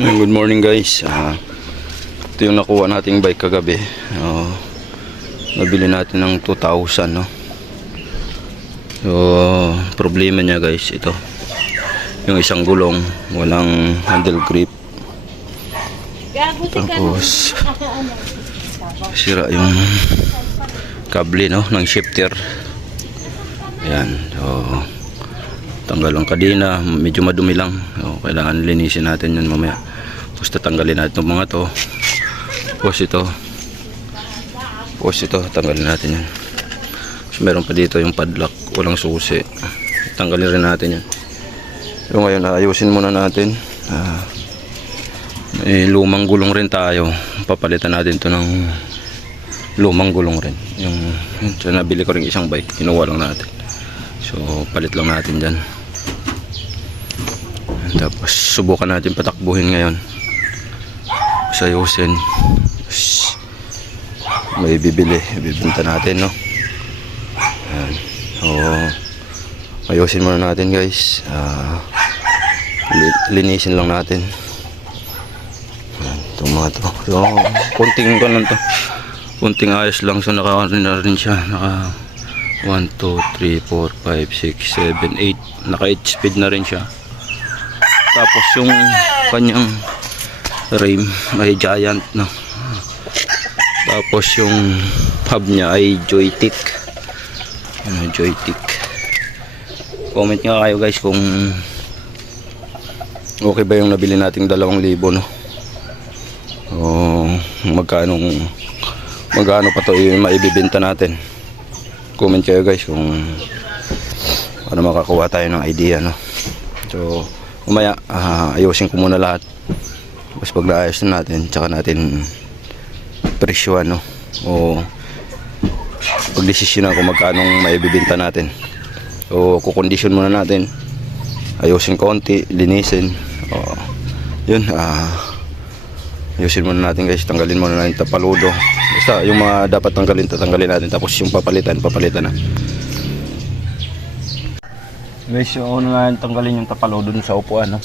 Good morning guys. Ito yung nakuha nating bike kagabi. Nabili natin ng 2,000 no. So problema niya guys, ito yung isang gulong walang handle grip, tapos sira yung kable no ng shifter. Ayan, so tanggal ang kadena, medyo madumi lang, so kailangan linisin natin yun mamaya. Tapos tatanggalin natin itong mga to, tapos ito tanggalin natin yan. So meron pa dito yung padlock, walang susi, tanggalin rin natin yan. So ngayon ayusin muna natin. May lumang gulong rin tayo, papalitan natin to ng lumang gulong rin. So nabili ko rin isang bike, kinuha lang natin, so palit lang natin dyan. Tapos subukan natin patakbuhin ngayon, sayusin. May bibenta natin no. Ayan. So ayusin muna natin guys, linisin lang natin. Ayan, itong mga to, so kunting ko lang to, kunting ayos lang. So naka rin siya, naka 1, 2, 3, 4, 5, 6, 7, 8, naka 8 speed na rin siya. Tapos yung kanyang rim ay giant no. Tapos yung hub niya ay Joyetech. Joyetech. Comment nga kayo guys kung okay ba yung nabili nating 2,000 no. O magkano pa to maibibenta natin. Comment kayo guys kung ano, makakuha tayo ng idea no. So umaya ayusin ko muna lahat. Tapos pag naayos na natin, tsaka natin presyo no, o pagdesisyonan kung magkano maibibenta natin. So kukondisyon muna natin, ayusin konti, linisin. Yun, ayusin muna natin guys, tanggalin muna natin tapaludo. Basta yung mga dapat tanggalin, tatanggalin natin. Tapos yung papalitan na guys. So na tanggalin yung tapaludo dun sa upuan no.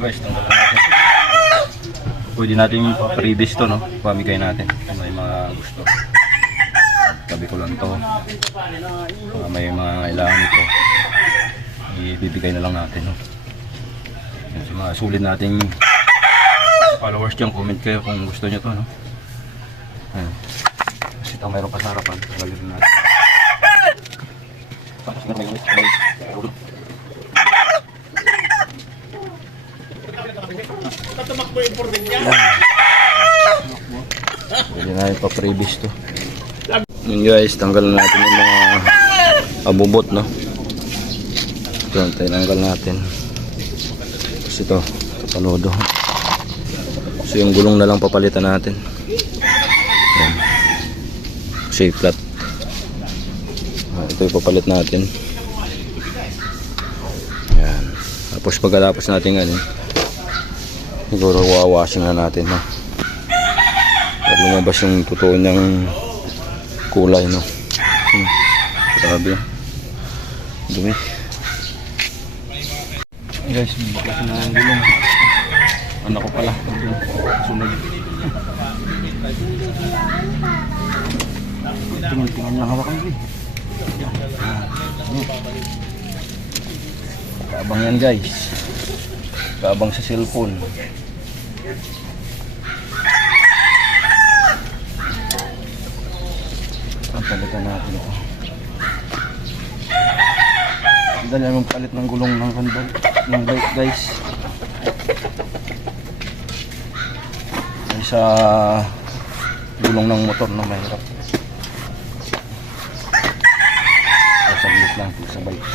Guys, tanggalan natin. Pwede natin pa-previous to no, pamigay natin kung may mga gusto. Tabi ko lang to, may mga kailangan ito, ibibigay na lang natin no. Yan, so mga sulit nating followers dyan, comment kayo kung gusto nyo to no. Ayan. Kasi ito mayroon pa sa harapan, tanggalin natin. Tapos meron yung pwede na yung pa-previous to. Yun guys, tanggalan natin yung mga abubot no. Ito, tinanggal natin. Tapos ito, tapaludo. So yung gulong na lang papalitan natin. Ayan. Shape flat. Ito yung papalit natin. Ayan. Tapos pagkatapos natin ano, siguro wawashing na natin no, para lumabas yung totoo niyang kulay no. Grabe dumi guys, kasi na ang gulong anak ko pala sunod. Tingnan niya hawakan ko kaabang yan guys, kaabang sa cellphone. Ang palitan natin ito. Dali ang palit ng gulong ng handle ng bike guys. Ay sa gulong ng motor na mahirap. Saglit lang sa bike.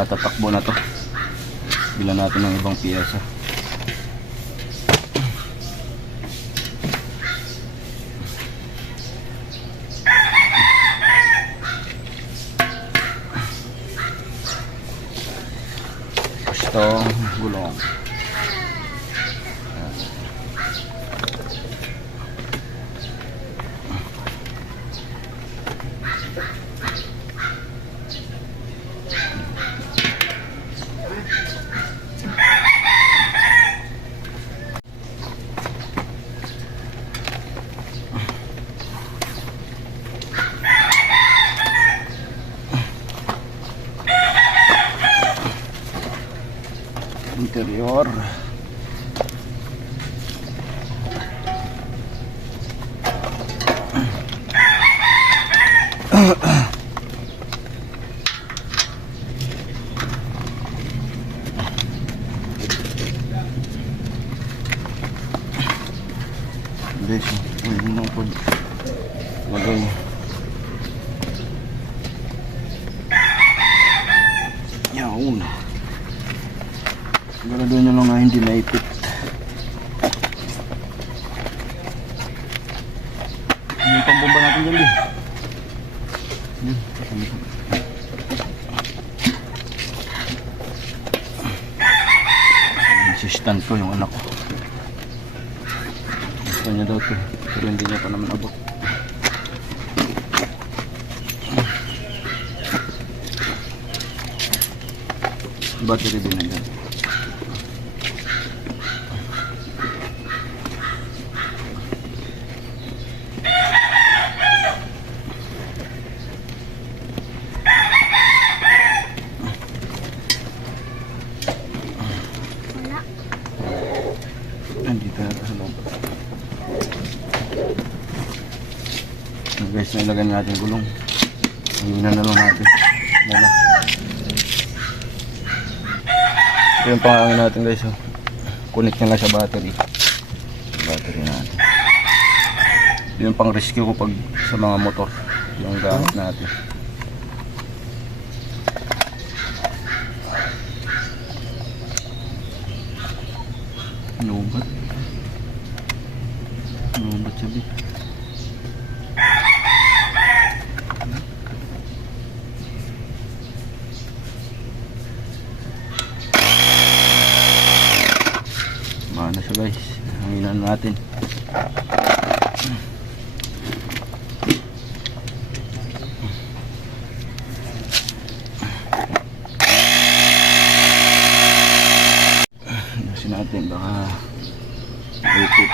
Tatakbo na to, bilan natin ng ibang piyesa. gulong. Interior. Guys, ayun ang paglagay. Yawn. Sigurado nyo lang nga hindi naipit. Yung pambomba natin dyan din. Yan, kasama. Assistant ko yung anak ko. Gusto niya daw ito, pero hindi niya pa naman abot. Battery din na dyan. Nandito na sa loob. Guys, nilagay natin gulong. Hingin na lang natin. Mula. Ito yung pangangin natin guys. Oh. Connect nyo lang sa battery. Battery natin. Ito yung pang rescue ko pag sa mga motor. Yung gamit natin. Nubat. Nubat sabi. Mana siya guys. Hanginan natin. Ayusin natin baka ipit.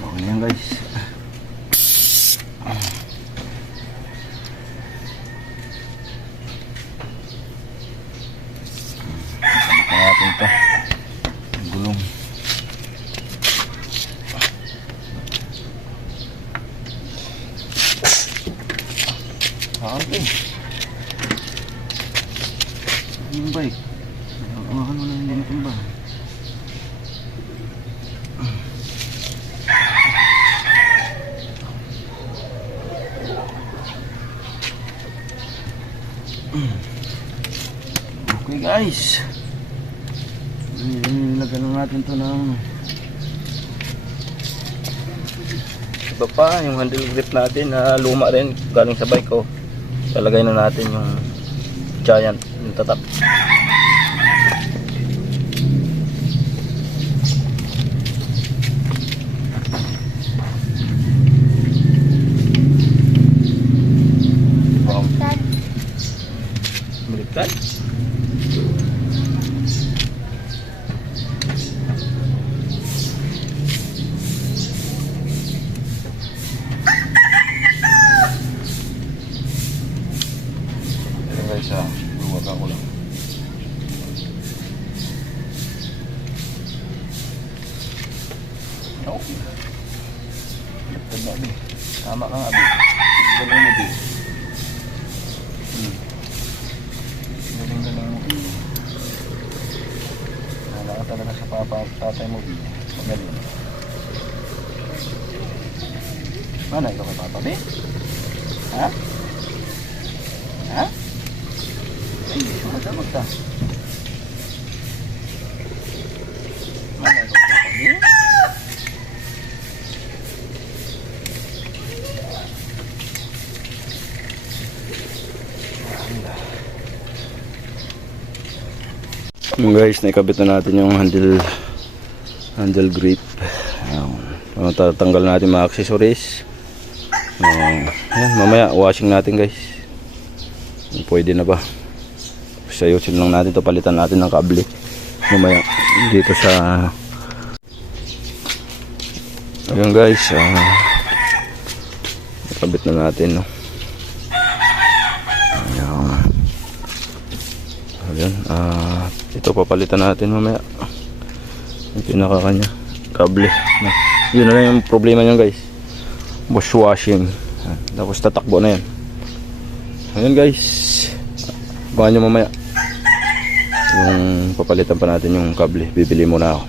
Okay yan guys. Natin ito. Gulong. Okay. Yung bike. Hawakan mo na hindi natumba. Okay guys. Ilagyan lang natin ito ng iba pa, yung handle grip natin na luma rin galing sa bike ko. Lalagay na natin yung giant, yung tatak. Baliktad. Guys, luwagan ko lang. Okay. Tama ka nga, Abi. Galing mo, Bi. Galing mo, Bi. Wala ka talaga sa papa at tatay mo, Bi. Magaling. Mana ikaw kay Papa Be? Ha? Ha? Ay, sumadamag ta. Mana ikaw kay Papa Be? Guys, naikabit na natin yung handle grip. Tatanggal natin mga accessories. Ayan, mamaya washing natin guys. Pwede na ba? Sayusin lang natin to, palitan natin ng kable mamaya dito sa ayun guys. Nakabit na natin, no? Ayan, ito papalitan natin mamaya yung pinaka kanya kable. Yun na lang yung problema nyo guys, wash washing, tapos tatakbo na yan. Ayan guys, abangan nyo mamaya yung papalitan pa natin yung kable. Bibili muna ako.